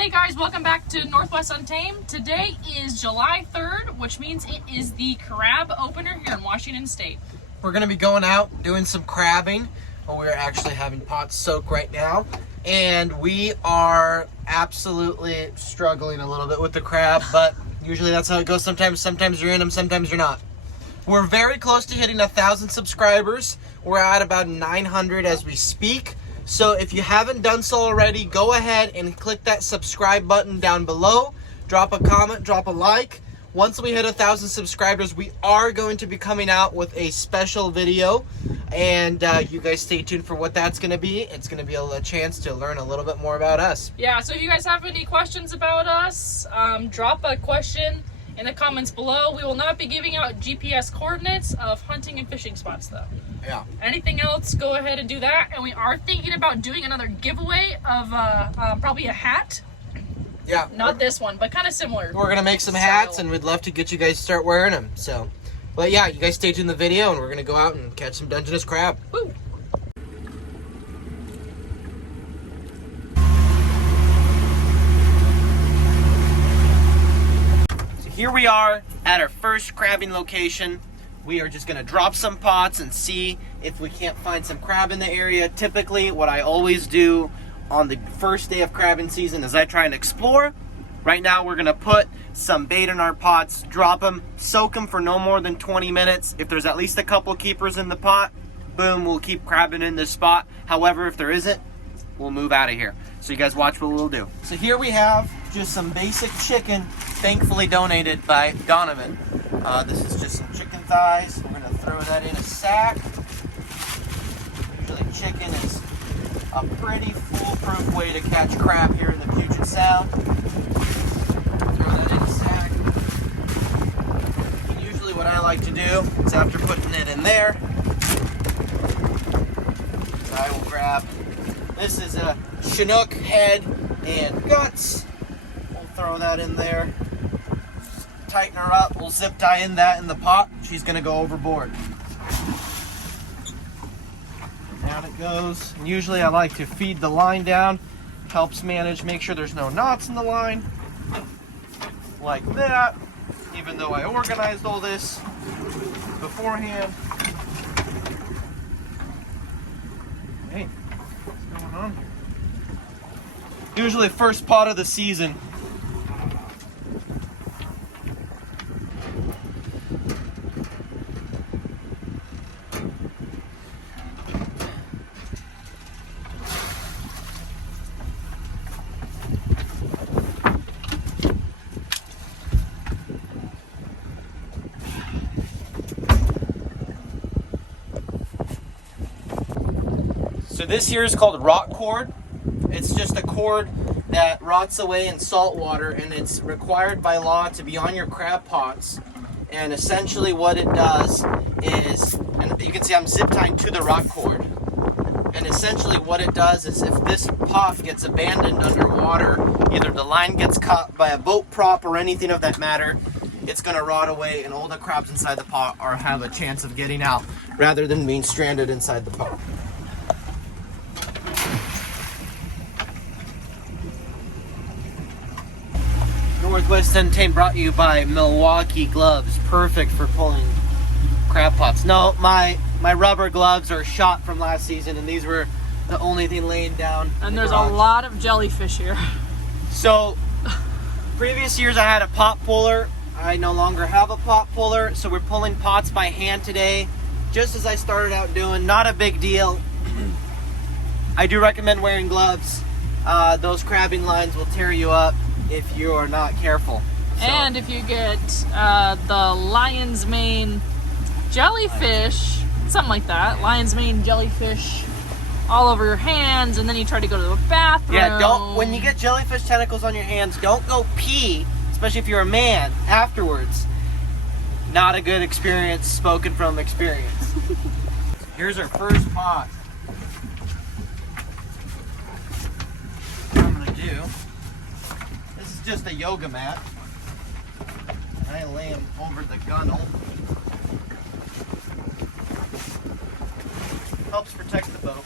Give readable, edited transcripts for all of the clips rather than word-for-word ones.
Hey guys, welcome back to Northwest Untamed. Today is July 3rd, which means it is the crab opener here in Washington State. We're going to be going out doing some crabbing. We're actually having pots soak right now. And we are absolutely struggling a little bit with the crab, but usually that's how it goes. Sometimes you're in them, sometimes you're not. We're very close to hitting 1,000 subscribers. We're at about 900 as we speak. So if you haven't done so already, go ahead and click that subscribe button down below. Drop a comment, drop a like. Once we hit 1,000 subscribers, we are going to be coming out with a special video. And you guys stay tuned for what that's going to be. It's going to be a chance to learn a little bit more about us. Yeah, so if you guys have any questions about us, drop a question in the comments below. We will not be giving out GPS coordinates of hunting and fishing spots though. Yeah. Anything else, go ahead and do that. And we are thinking about doing another giveaway of probably a hat. Yeah. Not this one, but kind of similar. We're going to make some hats, and we'd love to get you guys to start wearing them. So, but yeah, you guys stay tuned in the video, and we're going to go out and catch some Dungeness crab. Woo! So here we are at our first crabbing location. We are just going to drop some pots and see if we can't find some crab in the area. Typically, what I always do on the first day of crabbing season is I try and explore. Right now, we're going to put some bait in our pots, drop them, soak them for no more than 20 minutes. If there's at least a couple keepers in the pot, boom, we'll keep crabbing in this spot. However, if there isn't, we'll move out of here. So you guys watch what we'll do. So here we have just some basic chicken, thankfully donated by Donovan. This is just some chicken thighs. We're going to throw that in a sack. Usually chicken is a pretty foolproof way to catch crab here in the Puget Sound. Throw that in a sack. And usually what I like to do is after putting it in there, I will grab, this is a Chinook head and guts. We'll throw that in there. Tighten her up. We'll zip tie in that in the pot. She's going to go overboard. Down it goes. And usually I like to feed the line down. Helps manage, make sure there's no knots in the line. Like that. Even though I organized all this beforehand. Hey, what's going on here? Usually first pot of the season. So this here is called rot cord. It's just a cord that rots away in salt water, and it's required by law to be on your crab pots. And essentially what it does is, and you can see I'm zip tying to the rot cord. And essentially what it does is if this pot gets abandoned underwater, either the line gets caught by a boat prop or anything of that matter, it's going to rot away and all the crabs inside the pot are have a chance of getting out rather than being stranded inside the pot. Northwest Untamed brought you by Milwaukee gloves, perfect for pulling crab pots. No, my rubber gloves are shot from last season, and these were the only thing laying down. And there's a lot of jellyfish here. So, previous years I had a pot puller. I no longer have a pot puller, so we're pulling pots by hand today, just as I started out doing. Not a big deal. I do recommend wearing gloves. Those crabbing lines will tear you up if you are not careful. So. And if you get the lion's mane jellyfish, something like that, lion's mane jellyfish all over your hands, and then you try to go to the bathroom. Yeah, when you get jellyfish tentacles on your hands, don't go pee, especially if you're a man, afterwards. Not a good experience, spoken from experience. Here's our first pot. What I'm gonna do, this is just a yoga mat. I lay him over the gunnel. Helps protect the boat.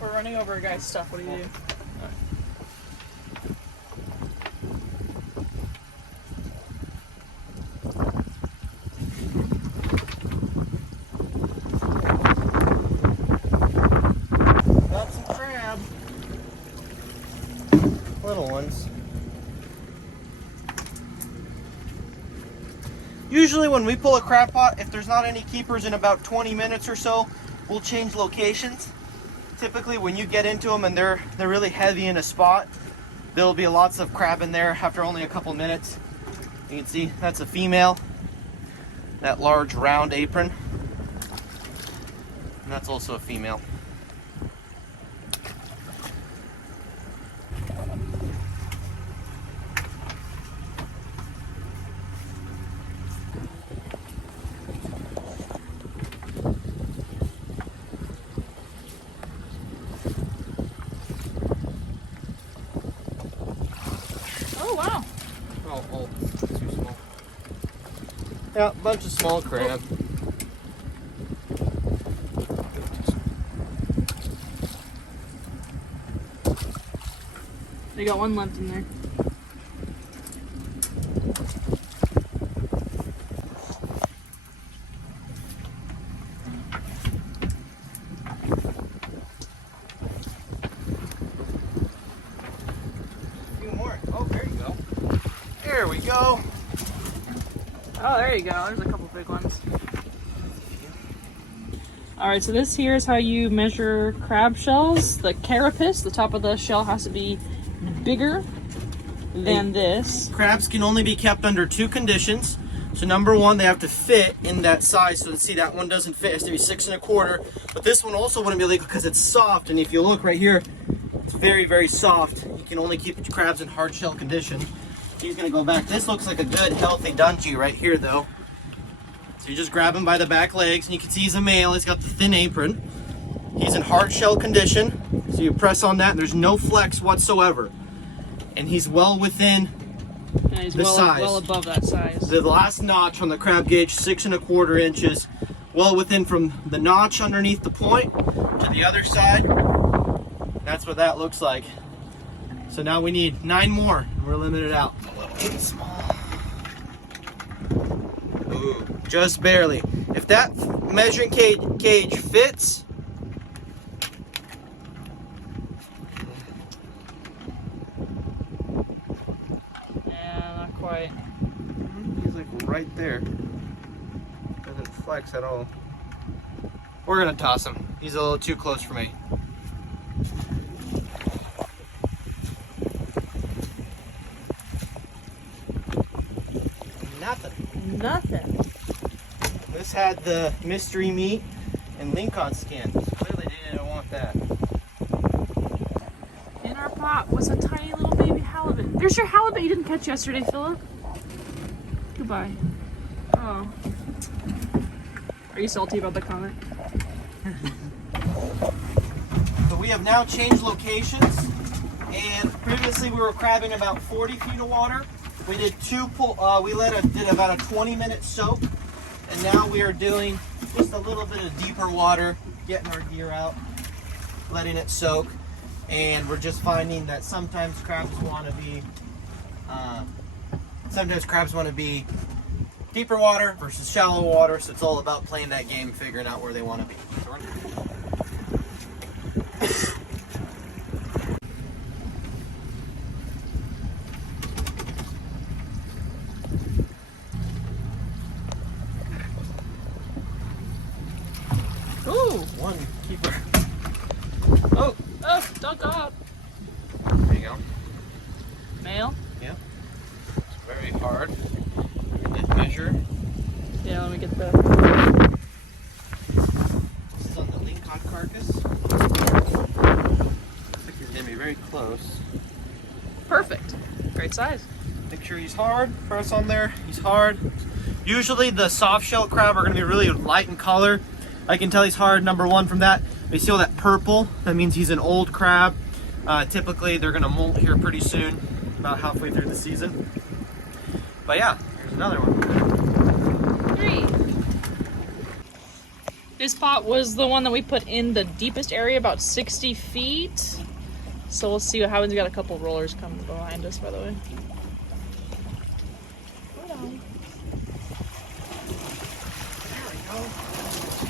We're running over a guy's stuff. What do you do? little ones. Usually when we pull a crab pot, if there's not any keepers in about 20 minutes or so, we'll change locations. Typically when you get into them and they're really heavy in a spot, there'll be lots of crab in there after only a couple minutes. You can see that's a female, that large round apron, and that's also a female. Oh, wow. Oh, too small. Yeah, a bunch of small crab. They got one left in there. Oh, there you go. There we go. Oh, there you go. There's a couple big ones. Alright, so this here is how you measure crab shells. The carapace, the top of the shell, has to be bigger than this. Crabs can only be kept under two conditions. So number one, they have to fit in that size. So see, that one doesn't fit. It has to be 6 1/4. But this one also wouldn't be legal because it's soft. And if you look right here, it's very, very soft. You can only keep the crabs in hard shell condition. He's gonna go back. This looks like a good, healthy Dungy right here, though. So you just grab him by the back legs, and you can see he's a male. He's got the thin apron. He's in hard shell condition. So you press on that, and there's no flex whatsoever. And he's well within Yeah, he's the size. well above that size. The last notch on the crab gauge, 6 1/4 inches. Well within from the notch underneath the point to the other side. That's what that looks like. So now we need 9 more, and we're limited out. A little bit small. Ooh, just barely. If that measuring cage fits, Yeah, not quite. he's like right there. Doesn't flex at all. We're gonna toss him. He's a little too close for me. Nothing. This had the mystery meat and Lincoln skin. Clearly they didn't want that. In our pot was a tiny little baby halibut. There's your halibut you didn't catch yesterday, Philip. Goodbye. Oh. Are you salty about the comment? So we have now changed locations, and previously we were crabbing about 40 feet of water. We did did about a 20-minute soak, and now we are doing just a little bit of deeper water, getting our gear out, letting it soak, and we're just finding that sometimes crabs want to be deeper water versus shallow water, so it's all about playing that game, figuring out where they want to be. Ooh! One keeper. Oh, don't go up. There you go. Male? Yeah. It's very hard. This measure. Yeah, let me get the... This is on the Lincoln carcass. Looks like he's gonna be very close. Perfect. Great size. Make sure he's hard. Press on there. He's hard. Usually the soft shell crab are gonna be really light in color. I can tell he's hard, number one, from that. You see all that purple? That means he's an old crab. Typically, they're gonna molt here pretty soon, about halfway through the season. But yeah, here's another one. 3. This pot was the one that we put in the deepest area, about 60 feet. So we'll see what happens. We got a couple rollers coming behind us, by the way.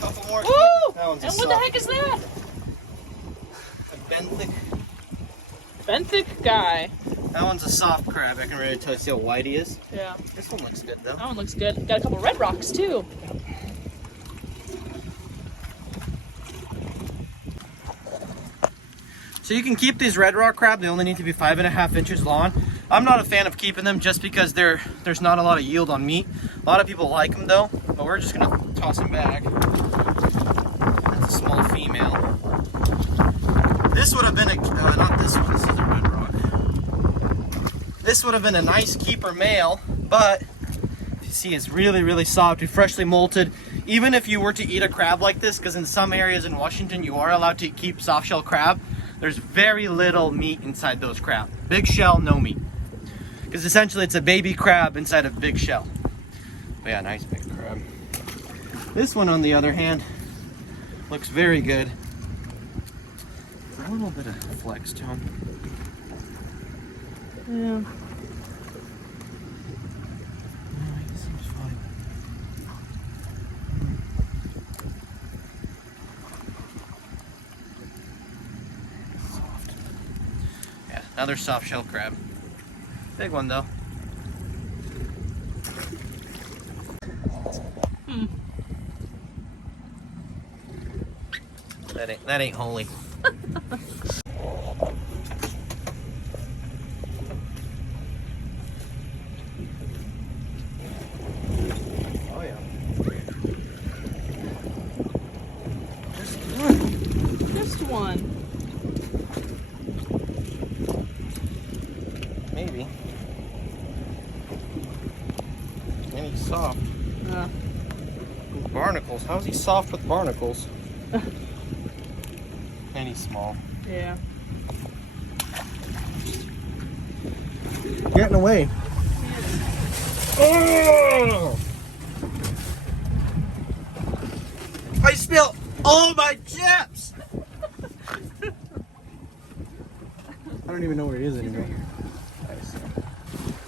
Couple more. Woo! That one's And a what the soft. heck is that? A benthic. benthic guy. That one's a soft crab. I can really tell. See how white he is? Yeah. This one looks good though. That one looks good. Got a couple red rocks too. So you can keep these red rock crab. They only need to be 5.5 inches long. I'm not a fan of keeping them just because there's not a lot of yield on meat. A lot of people like them though, but we're just gonna toss them back. That's a small female. This would have been not this one, this is a red rock. This would have been a nice keeper male, but you see it's really, really soft, freshly molted. Even if you were to eat a crab like this, because in some areas in Washington you are allowed to keep soft shell crab, there's very little meat inside those crab. Big shell, no meat. Because essentially it's a baby crab inside of big shell. But yeah, nice big crab. This one on the other hand, looks very good. A little bit of flex to him. Yeah. He seems fine. Soft. Yeah, another soft shell crab. Big one though. That ain't holy. Oh yeah. Just one. Maybe. And he's soft. With barnacles. How is he soft with barnacles? And he's small. Yeah. Getting away. Oh! I spilled all my chips! I don't even know where he is anymore.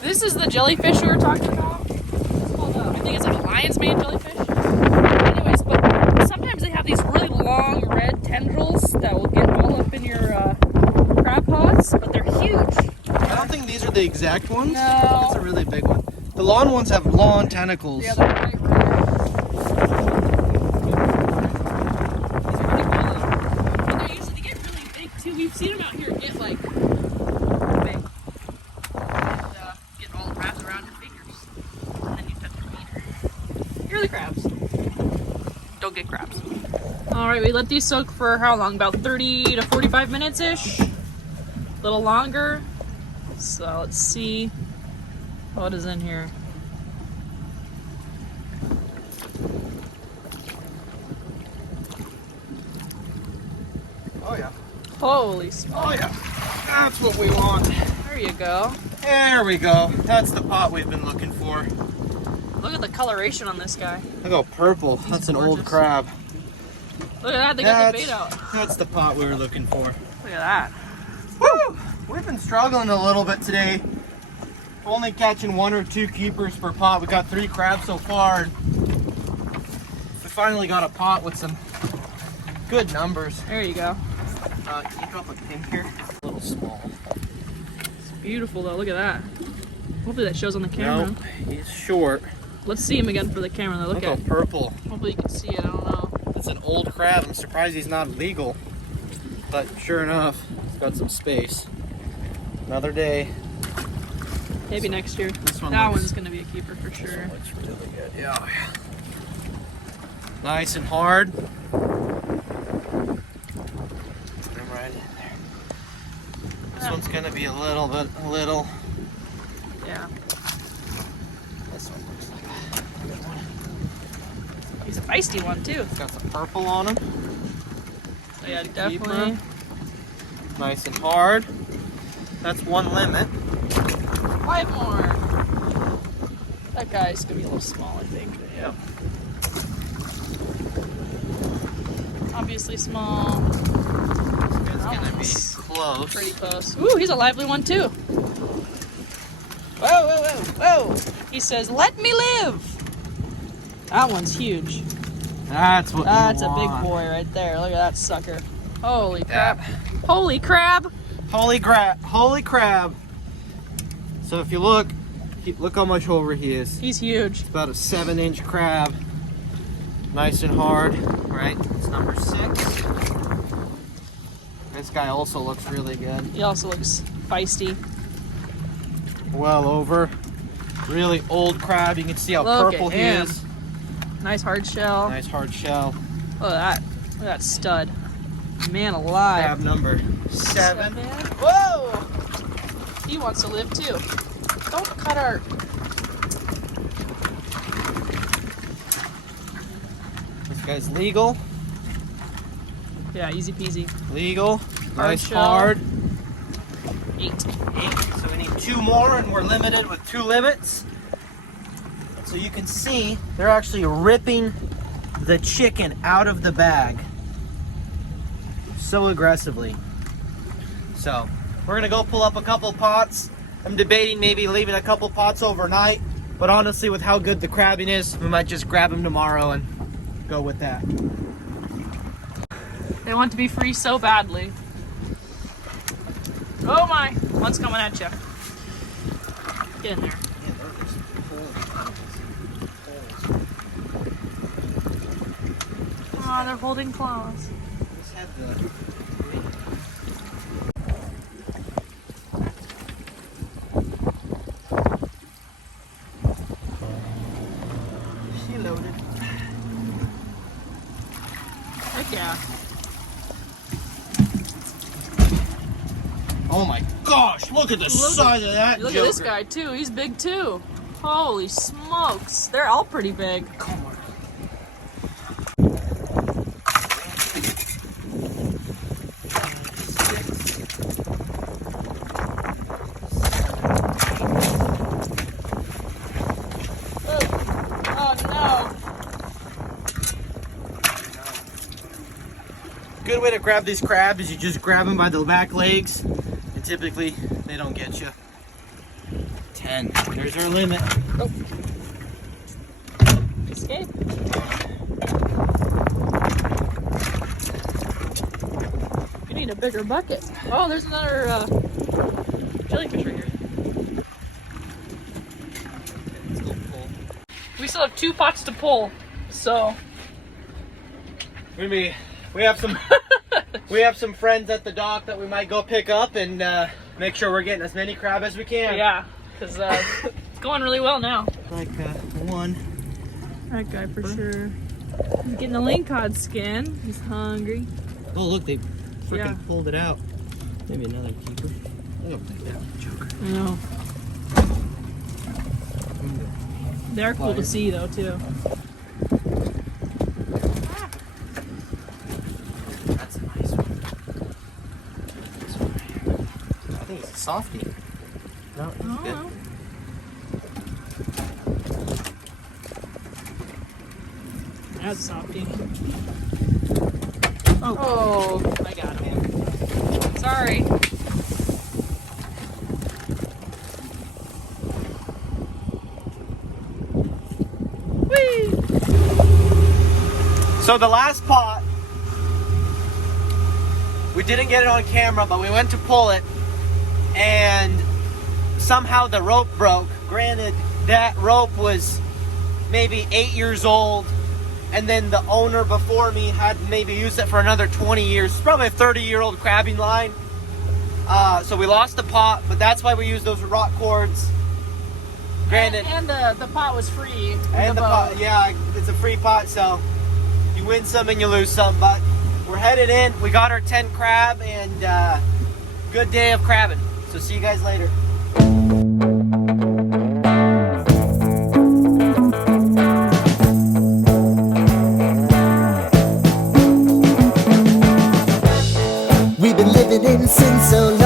This is the jellyfish we were talking about. It's called, I think it's like a lion's mane jellyfish. Anyways, but sometimes they have these really long red tendrils that will get all up in your crab pots, but they're huge. I don't think these are the exact ones. No. That's a really big one. The long ones have long tentacles. Yeah, they're quite rare. These are really cool though. But they get really big too. We've seen them out here get like big. And get all wrapped around your fingers. And then you touch your feet. Here are the crabs. Don't get crabs. Alright, we let these soak for how long? About 30 to 45 minutes-ish. A little longer. So let's see what is in here. Oh yeah. Holy smokes. Oh yeah. That's what we want. There you go. There we go. That's the pot we've been looking for. Look at the coloration on this guy. Look how purple. That's an old gorgeous. crab. Look at that, they got the bait out. That's the pot we were looking for. Look at that. Woo! We've been struggling a little bit today. Only catching 1 or 2 keepers per pot. We got 3 crabs so far. And we finally got a pot with some good numbers. There you go. Can you drop a pin here? A little small. It's beautiful though, look at that. Hopefully that shows on the camera. Nope, he's short. Let's see him again for the camera though, look Look at how it. purple. Hopefully you can see it, I don't know. That's an old crab. I'm surprised he's not legal. But sure enough, he's got some space. Another day. Maybe next year. This one That looks- one's gonna be a keeper for This sure. one looks really good, yeah. Nice and hard. Put him right in there. This one's gonna be a little. Yeah. This one looks like a good one. He's a feisty one too. It's got some purple on him. So yeah, He's a definitely. keeper. Nice and hard. That's one limit. 5 more. That guy's gonna be a little small, I think. Yep. Obviously small. It's That gonna be one's close. pretty close. Ooh, he's a lively one too. Whoa, whoa, whoa, whoa. He says, let me live. That one's huge. That's what That's you a big want. boy right there. Look at that sucker. Holy That. crap. Holy crab. Holy crab. So if you look how much over he is. He's huge. It's about a 7-inch crab. Nice and hard, right? It's number 6. This guy also looks really good. He also looks feisty. Well over. Really old crab. You can see how Look purple at he him. is. Nice hard shell. Nice hard shell. Look at that stud. Man alive. Crab number 7. Whoa! He wants to live too. Don't cut our... This guy's legal. Yeah, easy peasy. Legal. Nice shell. hard. 8. 8. So we need 2 more, and we're limited with 2 limits. So you can see they're actually ripping the chicken out of the bag so aggressively. So we're gonna go pull up a couple pots. I'm debating maybe leaving a couple pots overnight, but honestly, with how good the crabbing is, we might just grab them tomorrow and go with that. They want to be free so badly. Oh my! One's coming at you. Get in there. Oh, they're holding claws. She loaded. Heck yeah. Oh my gosh, look at the size of that Look joker. at this guy too. He's big too. Holy smokes. They're all pretty big. Come on. Oh no. Good way to grab these crabs is you just grab them by the back legs, and typically they don't get you. 10. There's our limit. Oh. Escape. We need a bigger bucket. Oh, there's another jellyfish right here. We still have 2 pots to pull, so We have some we have some friends at the dock that we might go pick up and make sure we're getting as many crab as we can. yeah, because it's going really well now. Like 1. That guy for sure. He's getting a lingcod skin. He's hungry. Oh look, they freaking Yeah. pulled it out. Maybe another keeper. I don't think that joker. I know. They're cool to see though too. That's a nice one. This one right here. I think it's a softie. No, it's good. Oh. That's softy. Oh, I got him. Sorry. Whee! So the last pot, we didn't get it on camera, but we went to pull it, and somehow the rope broke. Granted, that rope was maybe 8 years old, and then the owner before me had maybe used it for another 20 years. It's probably a 30-year-old crabbing line. So we lost the pot, but that's why we used those rock cords. Granted, And the pot was free. and the pot, yeah, it's a free pot, so you win some and you lose some. But we're headed in. We got our 10 crab, and good day of crabbing. So see you guys later. We've been living in sin so long.